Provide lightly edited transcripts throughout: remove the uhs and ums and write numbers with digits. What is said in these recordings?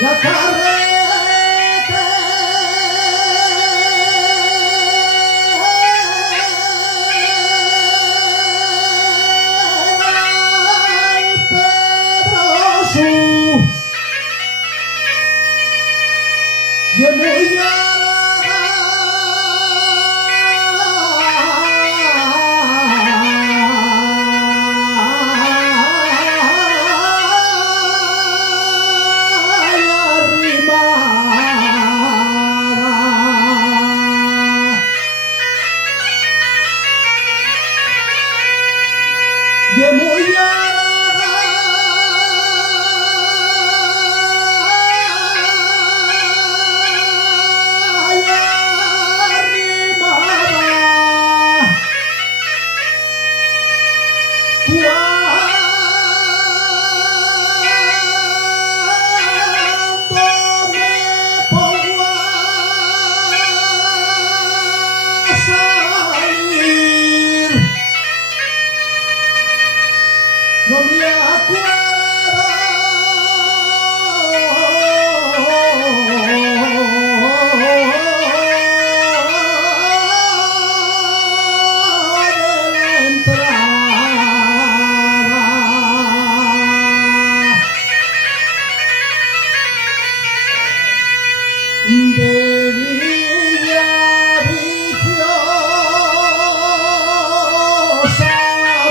La carretera Pedroso y es muy y muy cuando me pongo a salir, no me acuerdo de la entrada de Villaviciosa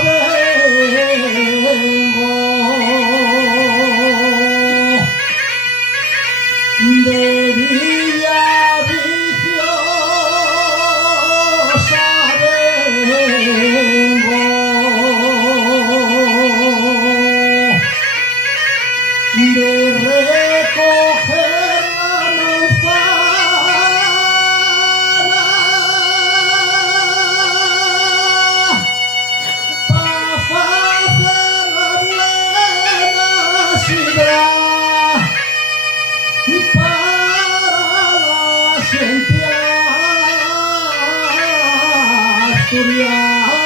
vengo, de Villaviciosa vengo, de recoger la manzana para hacer la buena sidra para la gente asturiana.